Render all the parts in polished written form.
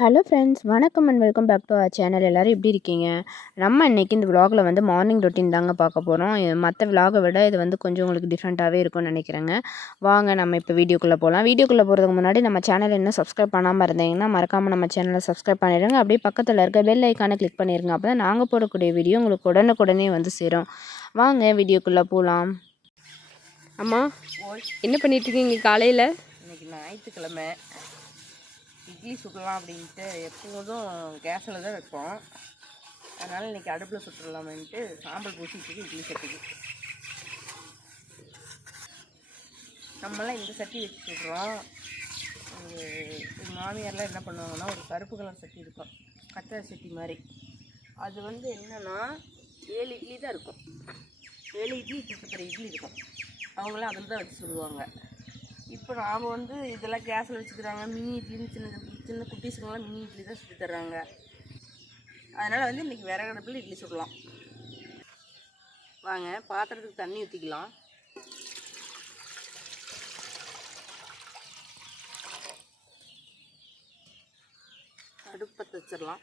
Hello friends, வணக்கம் and welcome back to our channel. எல்லோரும் எப்படி இருக்கீங்க? நம்ம இன்றைக்கி இந்த விலாகில் வந்து மார்னிங் ரொட்டீன் தாங்க பார்க்க போகிறோம். மற்ற விலாகை விட இது வந்து கொஞ்சம் உங்களுக்கு டிஃப்ரெண்ட்டாகவே இருக்கும்னு நினைக்கிறேங்க. வாங்க நம்ம இப்போ வீடியோக்குள்ளே போகலாம். வீடியோக்குள்ளே போகிறதுக்கு முன்னாடி நம்ம சேனல் இன்னும் சப்ஸ்கிரைப் பண்ணாமல் இருந்தீங்கன்னா மறக்காமல் நம்ம சேனலை சப்ஸ்கிரைப் பண்ணிடுங்க. அப்படியே பக்கத்தில் இருக்க பெல் ஐக்கானை கிளிக் பண்ணிடுங்க. அப்போ தான் நாங்கள் போடக்கூடிய வீடியோ உங்களுக்கு உடனுக்குடனே வந்து சேரும். வாங்க வீடியோக்குள்ளே போகலாம். அம்மா, என்ன பண்ணிகிட்ருக்கீங்க காலையில்? இன்றைக்கி ஞாயிற்றுக்கிழமை, இட்லி சுடலாம் அப்படின்ட்டு எப்போதும் கேஸில் தான் வைப்போம். அதனால் இன்றைக்கி அடுப்பில் சுட்டுடலாமேன்ட்டு சாம்பல் பூசிட்டு இட்லி சட்டிக்கு. நம்மளாம் இந்த சட்டி வச்சு சுடுறோம். எங்கள் மாமியாரெலாம் என்ன பண்ணுவாங்கன்னா, ஒரு கருப்பு கலர் சட்டி இருக்கும், கட்டை சட்டி மாதிரி. அது வந்து என்னென்னா 7 இட்லி தான் இருக்கும். 7 இட்லி 8 இட்லி இருக்கும். அவங்களாம் அதில் தான் வச்சு சுடுவாங்க. இப்போ நாம் வந்து இதெல்லாம் கேஸில் வச்சுக்கிறாங்க. மினி இட்லின்னு சின்ன சின்ன குட்டீஸுங்கெல்லாம் மினி இட்லி தான் சுற்றி தர்றாங்க. அதனால் வந்து இன்றைக்கி விறகு அடுப்பில் இட்லி சுடலாம். வாங்க, பாத்திரத்துக்கு தண்ணி ஊற்றிக்கலாம். அடுப்பு பற்ற வச்சிடலாம்.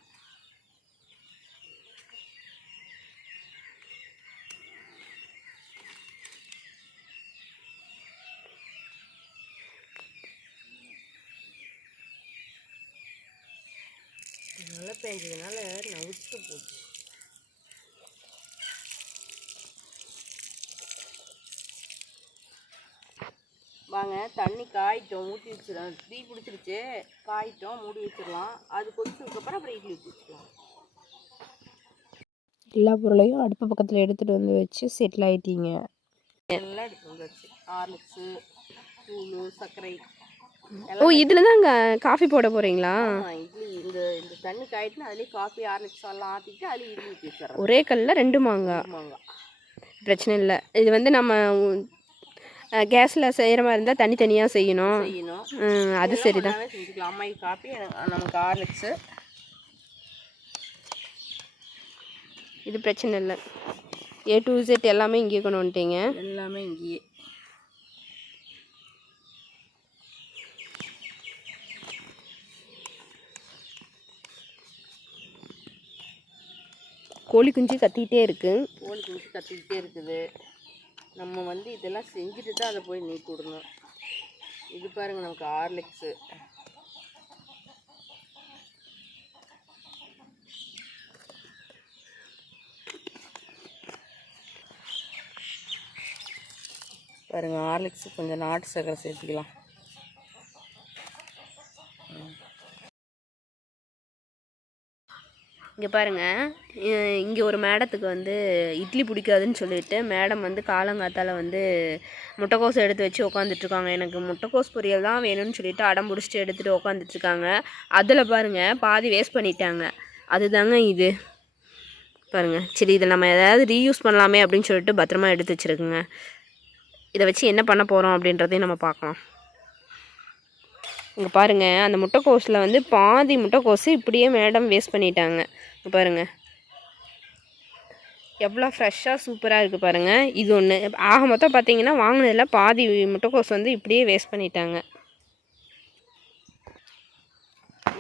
மழை பெஞ்சதுனால நவுத்து போச்சு. வாங்க, தண்ணி காயிட்டோம், ஊற்றி வச்சிடலாம். டீ பிடிச்சிருச்சு, காயிட்டோம், மூடி வச்சிடலாம். அது கொதிச்சதுக்கப்புறம் அப்புறம் இட்லி ஊற்றி வச்சுக்கலாம். எல்லா பொருளையும் அடுப்பு பக்கத்தில் எடுத்துகிட்டு வந்து வச்சு செட்டில் ஆகிட்டீங்க. எல்லாம் எடுத்து வந்துச்சு. ஹார்லிக்ஸு, தூள், சர்க்கரை. இதில் தான் காஃபி போட போகிறீங்களா? இட்லி இந்த தண்ணி காயிட்டுனா அதுலேயே காஃபி, ஹார்லிக்ஸ் எல்லாம் ஆற்றிட்டு அதுலேயே இட்லி ஊற்றி வச்சிடறோம். ஒரே கல்லில் 2 மாங்காய். பிரச்சனை இல்லை. இது வந்து நம்ம கேஸில் செய்கிற மாதிரி இருந்தால் தனித்தனியாக செய்யணும். அது சரிதான். செஞ்சுக்கலாம். அம்மாய்க்கு காஃபி, நமக்கு ஹார்லிக்ஸு. இது பிரச்சனை இல்லை. A to Z எல்லாமே இங்கே கொண்டு வந்துட்டீங்க. எல்லாமே இங்கேயே. கோழி குஞ்சு கத்திக்கிட்டே இருக்குது. கோழி குஞ்சு கத்திக்கிட்டே இருக்குது. நம்ம வந்து இதெல்லாம் செஞ்சுட்டு தான் அதை போய் நீக்கி விடணும். இது பாருங்கள், நமக்கு ஹார்லிக்ஸு. பாருங்கள், ஹார்லிக்ஸு கொஞ்சம் நாட்டு சர்க்கரை சேர்த்துக்கலாம். இங்கே பாருங்கள், இங்கே ஒரு மேடத்துக்கு வந்து இட்லி பிடிக்காதுன்னு சொல்லிட்டு மேடம் வந்து காலங்காத்தால் வந்து முட்டைக்கோஸ் எடுத்து வச்சு உட்காந்துட்ருக்காங்க. எனக்கு முட்டைக்கோஸ் பொரியல் தான் வேணும்னு சொல்லிட்டு அடம் பிடிச்சிட்டு எடுத்துகிட்டு உட்காந்துட்ருக்காங்க. அதில் பாருங்கள் பாதி வேஸ்ட் பண்ணிட்டாங்க. அதுதாங்க இது பாருங்கள். சரி, இதை நம்ம ஏதாவது ரீயூஸ் பண்ணலாமே அப்படின்னு சொல்லிட்டு பத்திரமா எடுத்து வச்சுருக்குங்க. இதை வச்சு என்ன பண்ண போகிறோம் அப்படின்றதையும் நம்ம பார்க்கலாம். இங்கே பாருங்கள், அந்த முட்டைக்கோஸில் வந்து பாதி முட்டைக்கோஸு இப்படியே மேடம் வேஸ்ட் பண்ணிட்டாங்க. பாருங்கள், எவ்வளோ ஃப்ரெஷ்ஷாக சூப்பராக இருக்குது பாருங்கள். இது ஒன்று. ஆக மொத்தம் பார்த்தீங்கன்னா வாங்கினதில் பாதி முட்டைக்கோஸ் வந்து இப்படியே வேஸ்ட் பண்ணிட்டாங்க.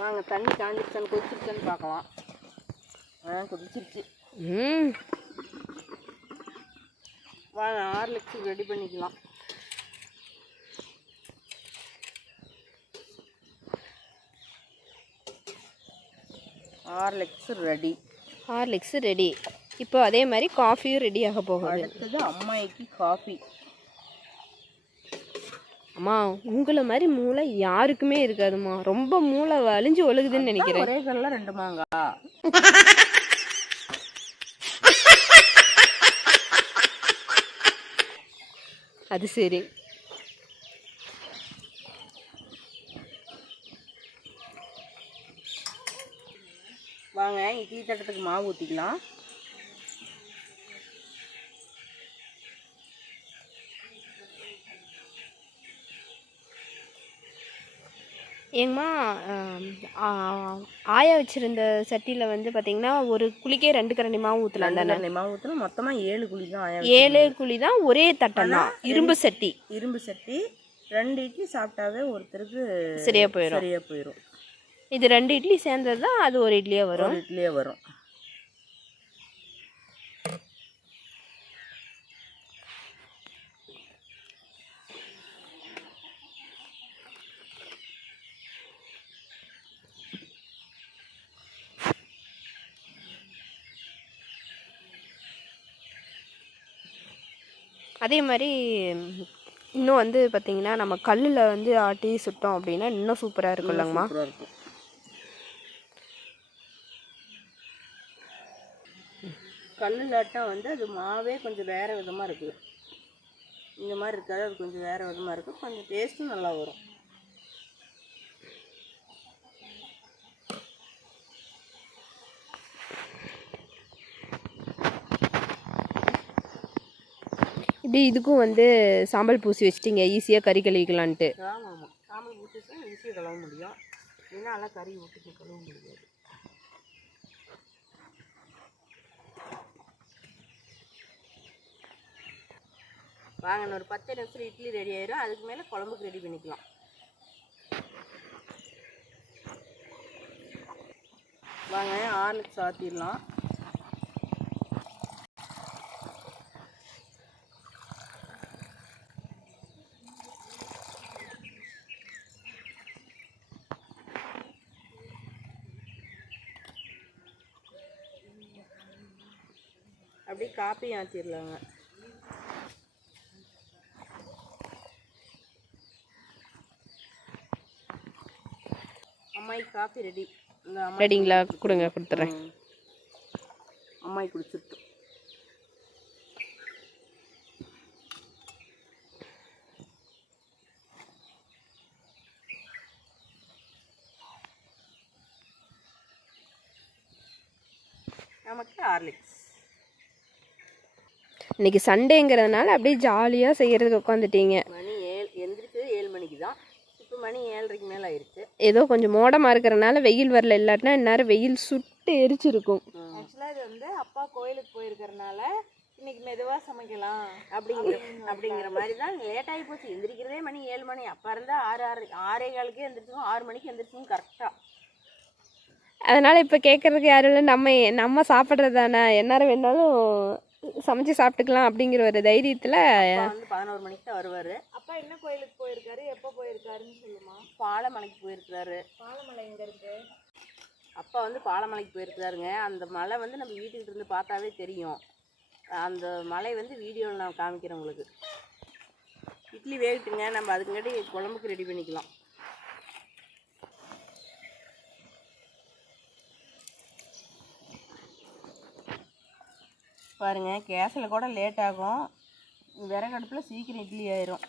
வாங்க, தண்ணி காஞ்சிருச்சான்னு கொதிச்சிருச்சான்னு பார்க்கலாம். கொதிச்சிருச்சு. வாங்க, ஹார்லிக்ஸ் ரெடி பண்ணிக்கலாம். Horlicks ready. இப்போ அதே மாதிரி காஃபியும் ரெடி ஆக போகுது. அடுத்தது அம்மாய்க்கு காஃபி. அம்மா, உங்களை மாதிரி மூளை யாருக்குமே இருக்காதுமா. ரொம்ப மூளை வலிஞ்சு ஒழுகுதுன்னு நினைக்கிறேன். ஒரே கல்ல 2 மாங்காய். அது சரி. வாங்க, இட்லி தட்டத்துக்கு மாவு ஊற்றிக்கலாம். ஏங்கம்மா, ஆயா வச்சுருந்த சட்டியில் வந்து பார்த்திங்கன்னா ஒரு குழிக்கே 2 கரண்டி மாவு ஊற்றலாம் தானே? மாவு ஊற்றலாம். மொத்தமாக 7 குழி தான். 7 குழி தான். ஒரே தட்டம்னா இரும்பு சட்டி. 2 இட்லி சாப்பிட்டாவே ஒருத்தருக்கு சரியாக போயிடும். இது 2 இட்லி சேர்ந்தது தான் அது ஒரு இட்லியாக வரும். ஒரு இட்லியே வரும். அதே மாதிரி இன்னும் வந்து பார்த்திங்கன்னா நம்ம கல்லில் வந்து ஆட்டி சுட்டோம் அப்படின்னா இன்னும் சூப்பராக இருக்கும்லங்கம்மா. சூப்பராக இருக்கும். கல்லில் ஆட்டா வந்து அது மாவே கொஞ்சம் வேறு விதமாக இருக்குது. இந்த மாதிரி இருக்காது, அது கொஞ்சம் வேறு விதமாக இருக்கும். கொஞ்சம் டேஸ்ட்டும் நல்லா வரும். இப்படி இதுக்கும் வந்து சாம்பல் பூசி வச்சிட்டிங்க ஈஸியாக கறி கழுவிக்கலான்ட்டு. ஆமாம் ஆமாம், சாம்பல் ஊற்றிச்சா ஈஸியாக கழுவ முடியும். இல்லைன்னா நல்லா கறி ஊற்றிட்டு கழுவ முடியாது. வாங்க, ஒரு 10 நிமிஷம் இட்லி ரெடி ஆயிடும். அதுக்கு மேலே குழம்புக்கு ரெடி பண்ணிக்கலாம். வாங்க, ஹார்லிக்ஸ் ஆற்றிடலாம். அப்படியே காப்பி ஆற்றிடலாங்க. அம்மாயி காப்பி ரெடி. இந்த ரெடிங்களா? கொடுங்க, கொடுத்துட்றேன். அம்மாயி குடிச்சிட்டு நமக்கு ஹார்லிக்ஸ். இன்னைக்கு சண்டேங்கிறதுனால அப்படியே ஜாலியாக செய்கிறதுக்கு உட்காந்துட்டீங்க. மணி 7, எந்திரிச்சது 7 மணிக்கு தான். இப்போ மணி 7:30 மேலே ஆயிடுச்சு. ஏதோ கொஞ்சம் மோடமாக இருக்கிறனால வெயில் வரல, இல்லாட்டினா இந்நேரம் வெயில் சுட்டு எரிச்சிருக்கும். ஆக்சுவலாக இது வந்து அப்பா கோயிலுக்கு போயிருக்கிறனால இன்னைக்கு மெதுவாக சமைக்கலாம் அப்படிங்கிற மாதிரி தான் லேட்டாகி போச்சு. எந்திரிக்கிறதே மணி 7 மணி. அப்பா இருந்தால் 6:15 எந்திரிச்சோம், 6 மணிக்கு எந்திரிச்சோம் கரெக்டாக. அதனால் இப்போ கேட்குறதுக்கு யாரும் இல்லை, நம்ம சாப்பிட்றது தானே, எந்நேரம் வேணாலும் சமைச்சு சாப்பிட்டுக்கலாம் அப்படிங்கிற ஒரு தைரியத்தில் வந்து 11 மணிக்கு தான் வருவார். அப்பா என்ன கோயிலுக்கு போயிருக்காரு, எப்போ போயிருக்காருன்னு சொல்லுமா? பாலமலைக்கு போயிருக்கிறாரு. பாலமலை எங்கே இருக்கு? அப்பா வந்து பாலமலைக்கு போயிருக்கிறாருங்க. அந்த மலை வந்து நம்ம வீட்டுக்கிட்ட இருந்து பார்த்தாவே தெரியும். அந்த மலை வந்து வீடியோவில் நான் காமிக்கிறேன் உங்களுக்கு. இட்லி வேகட்டுங்க, நம்ம அதுக்குங்காட்டி குழம்புக்கு ரெடி பண்ணிக்கலாம். பாருங்கள், கேஸில் கூட லேட் ஆகும், விறகடுப்பில் சீக்கிரம் இட்லி ஆயிரும்.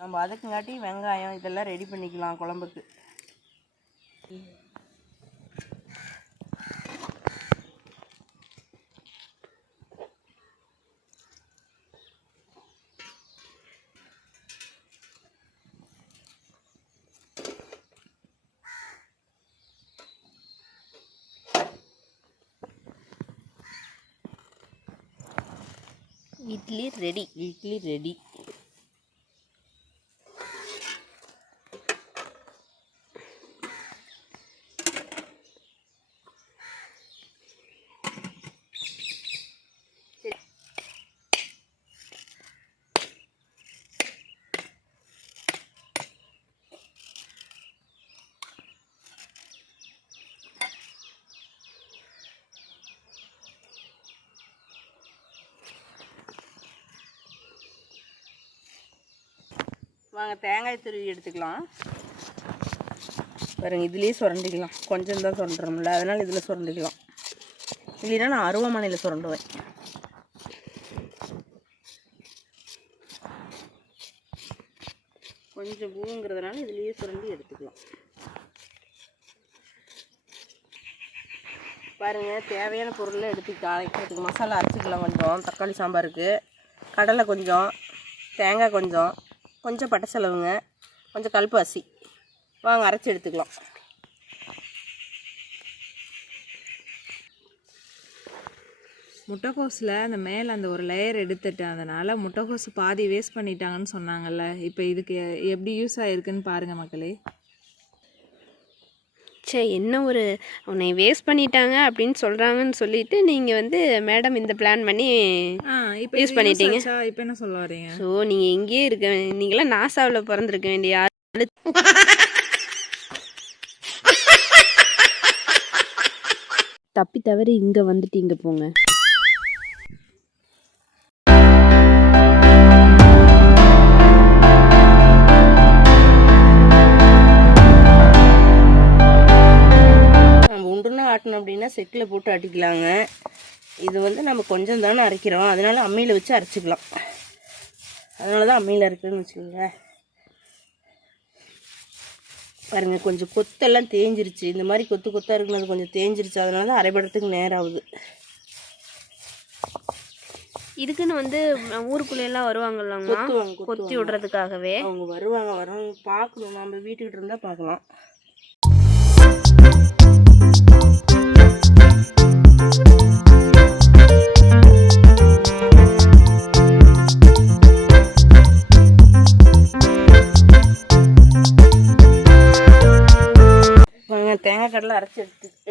நம்ம அதுக்குங்காட்டி வெங்காயம் இதெல்லாம் ரெடி பண்ணிக்கலாம் குழம்புக்கு. இட்லி ரெடி. இட்லி ரெடி. வாங்க, தேங்காய் துருவி எடுத்துக்கலாம். பாருங்கள், இதுலேயே சுரண்டிக்கலாம். கொஞ்சம் தான் சுரண்டுறோம்ல, அதனால் இதில் சுரண்டிக்கலாம். இல்லைன்னா நான் அருவாமனையில் சுரண்டுவேன். கொஞ்சம் பூங்கிறதுனால இதுலேயே சுரண்டி எடுத்துக்கலாம். பாருங்கள், தேவையான பொருளை எடுத்து காய்க்கிறதுக்கு மசாலா அரைச்சிக்கலாம். கொஞ்சம் தக்காளி சாம்பாருக்கு, கடலை கொஞ்சம், தேங்காய் கொஞ்சம், கொஞ்சம் பட்டை செலவுங்க, கொஞ்சம் கல்பாசி. வாங்க அரைச்சி எடுத்துக்கலாம். முட்டைக்கோஸில் அந்த மேலே அந்த ஒரு லேயர் எடுத்துட்டேன், அதனால் முட்டைக்கோஸ் பாதி வேஸ்ட் பண்ணிட்டாங்கன்னு சொன்னாங்கல்ல. இப்போ இதுக்கு எப்படி யூஸ் ஆகிருக்குன்னு பாருங்கள் மக்களே. ச்சே என்ன ஒரு உன்னை வேஸ்ட் பண்ணிட்டாங்க அப்படின்னு சொல்கிறாங்கன்னு சொல்லிட்டு நீங்கள் வந்து மேடம் இந்த பிளான் பண்ணி இப்போ யூஸ் பண்ணிட்டீங்க. இப்போ என்ன சொல்ல வரீங்க? ஸோ நீங்கள் எங்கேயே இருக்க, நீங்களாம் நாசாவில் பிறந்திருக்க வேண்டிய ஆளு. தப்பி தவறி இங்கே வந்துட்டீங்க போங்க. நம்ம உண்டுன்னா ஆட்டணும் அப்படின்னா செக்கில் போட்டு அடிக்கலாங்க. இது வந்து நம்ம கொஞ்சம் தானே அரைக்கிறோம், அதனால அம்மியில் வச்சு அரைச்சிக்கலாம். அதனால தான் அம்மியில் அரைக்கிறேன்னு வச்சுக்கோங்க. பாருங்கள், கொஞ்சம் கொத்தெல்லாம் தேஞ்சிருச்சு. இந்த மாதிரி கொத்து கொத்தாக இருக்குன்னு கொஞ்சம் தேஞ்சிருச்சு. அதனால தான் அரைபடுறதுக்கு நேரம் ஆகுது. இதுக்குன்னு வந்து ஊருக்குள்ளெல்லாம் வருவாங்கல்லங்கம்மா, கொத்தி விடுறதுக்காகவே. அவங்க வருவாங்க பார்க்கணும். நம்ம வீட்டுக்கிட்ட இருந்தால் பார்க்கலாம். தேங்காய் கடலை அரைச்சி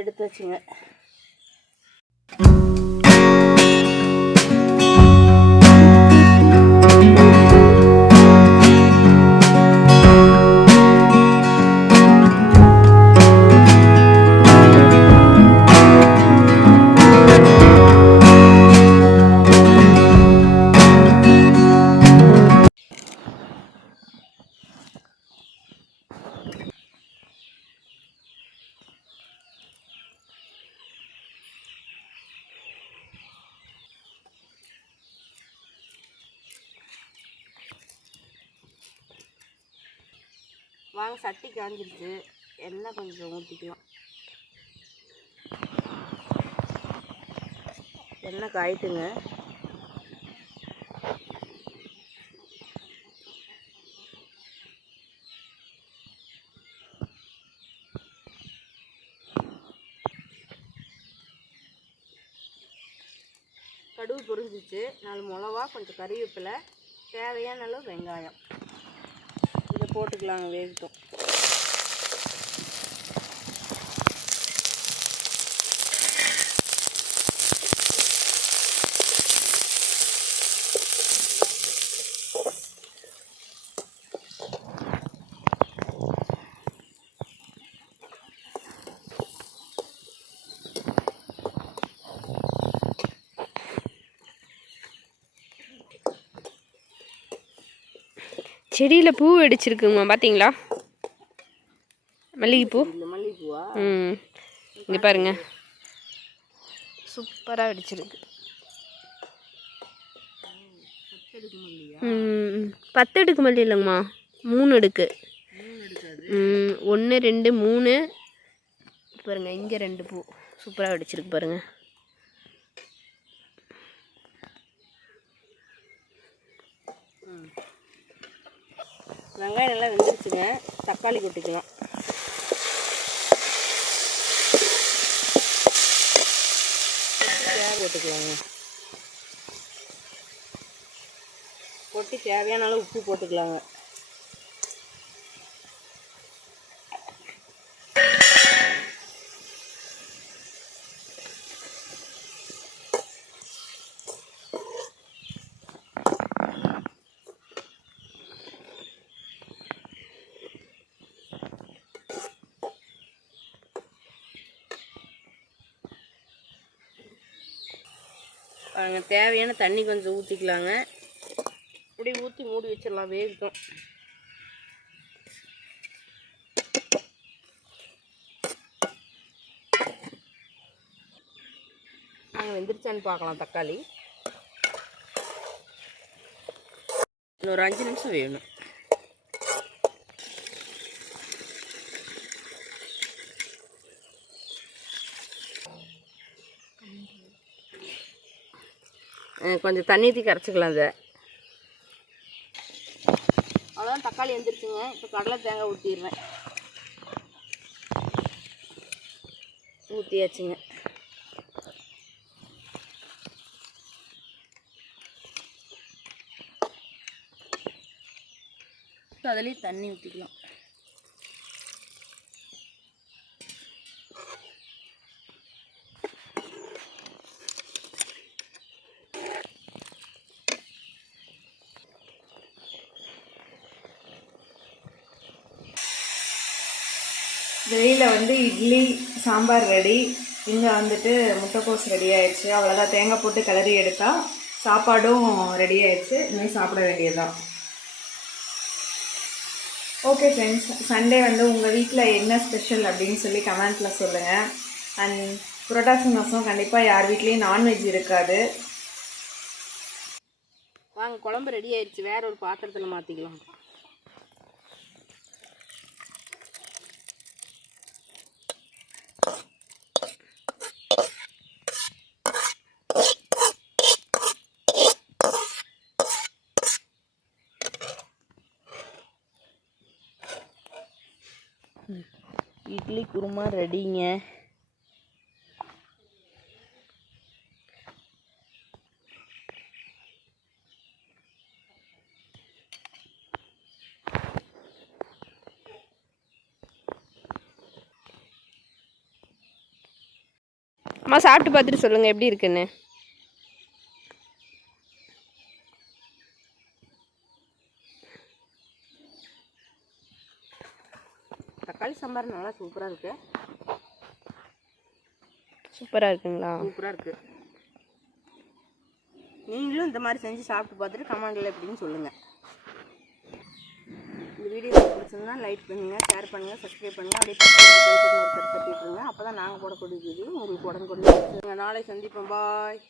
எடுத்து வச்சுங்க. வாங்க, சட்டி காஞ்சிருச்சு. எண்ணெய் கொஞ்சம் ஊற்றிக்கலாம். எண்ணெய் காயிட்டுங்க. கடுகு பொரிஞ்சிச்சு. 4 மிளகா, கொஞ்சம் கறிவேப்பிலை, தேவையான அளவு வெங்காயம் இதை போட்டுக்கலாங்க. வேகட்டும். செடியில் பூ வெடிச்சிருக்குங்கம்மா, பார்த்தீங்களா? மல்லிகைப்பூ. மல்லிகைப்பூவா? இங்கே பாருங்க, சூப்பராக வெடிச்சிருக்கு. 10 அடுக்கு மல்லி இல்லைங்கம்மா, 3 அடுக்கு. 1 2 3 பாருங்க. இங்கே 2 பூ சூப்பராக வெடிச்சிருக்கு பாருங்க. வெங்காயம் நல்லா வெந்துருச்சுங்க. தக்காளி கொட்டிக்கலாம். போட்டுக்கலாங்க. கொட்டி தேவையான அளவு உப்பு போட்டுக்கலாங்க. தேவையான தண்ணி கொஞ்சம் ஊற்றிக்கலாங்க. இப்படி ஊற்றி மூடி வச்சிடலாம், வேகட்டும். நாங்கள் வெந்துருச்சான்னு பார்க்கலாம். தக்காளி இன்னொரு 5 நிமிஷம் வேணும். கொஞ்சம் தண்ணி ஊற்றி கரைச்சிக்கலாம். அதை அவ்வளோதான், தக்காளி வந்துருச்சுங்க. இப்போ கடலை தேங்காய் ஊற்றிடுறேன். ஊற்றியாச்சுங்க. அதுலேயும் தண்ணி ஊற்றிக்கலாம். வெளியில் வந்து இட்லி சாம்பார் ரெடி, இங்கே வந்துட்டு முட்டைக்கோஸ் ரெடி ஆயிடுச்சு. அவ்வளோதான், தேங்காய் போட்டு கிளறி எடுத்தால் சாப்பாடும் ரெடி ஆயிடுச்சு. இனிமேல் சாப்பிட வேண்டியதுதான். ஓகே ஃப்ரெண்ட்ஸ், சண்டே வந்து உங்கள் வீட்டில் என்ன ஸ்பெஷல் அப்படின்னு சொல்லி கமெண்ட்டில் சொல்லுங்கள். அண்ட் புரட்டாசி மாதம் கண்டிப்பாக யார் வீட்லேயும் நான்வெஜ் இருக்காது. வாங்க, குழம்பு ரெடி ஆயிடுச்சு. வேற ஒரு பாத்திரத்தில் மாற்றிக்கலாம். இட்லி குருமா ரெடிங்க. அம்மா சாப்பிட்டு பார்த்துட்டு சொல்லுங்கள் எப்படி இருக்குன்னு. தக்காளி சாம்பார் நல்லா சூப்பராக இருக்குது. சூப்பராக இருக்குங்களா? சூப்பராக இருக்குது. நீங்களும் இந்த மாதிரி செஞ்சு சாப்பிட்டு பார்த்துட்டு கமெண்டில் எப்படின்னு சொல்லுங்கள். இந்த வீடியோ பிடிச்சிருந்தா லைக் பண்ணுங்கள், ஷேர் பண்ணுங்கள், சப்ஸ்கிரைப் பண்ணுங்கள். அப்படியே பக்கத்தில் ஒரு தட்டிட்டுருங்க. அப்போ தான் நாங்கள் போடக்கூடிய வீடியோ உங்களுக்கு உடனுக்குடன் நாளை சந்திப்போம். பாய்.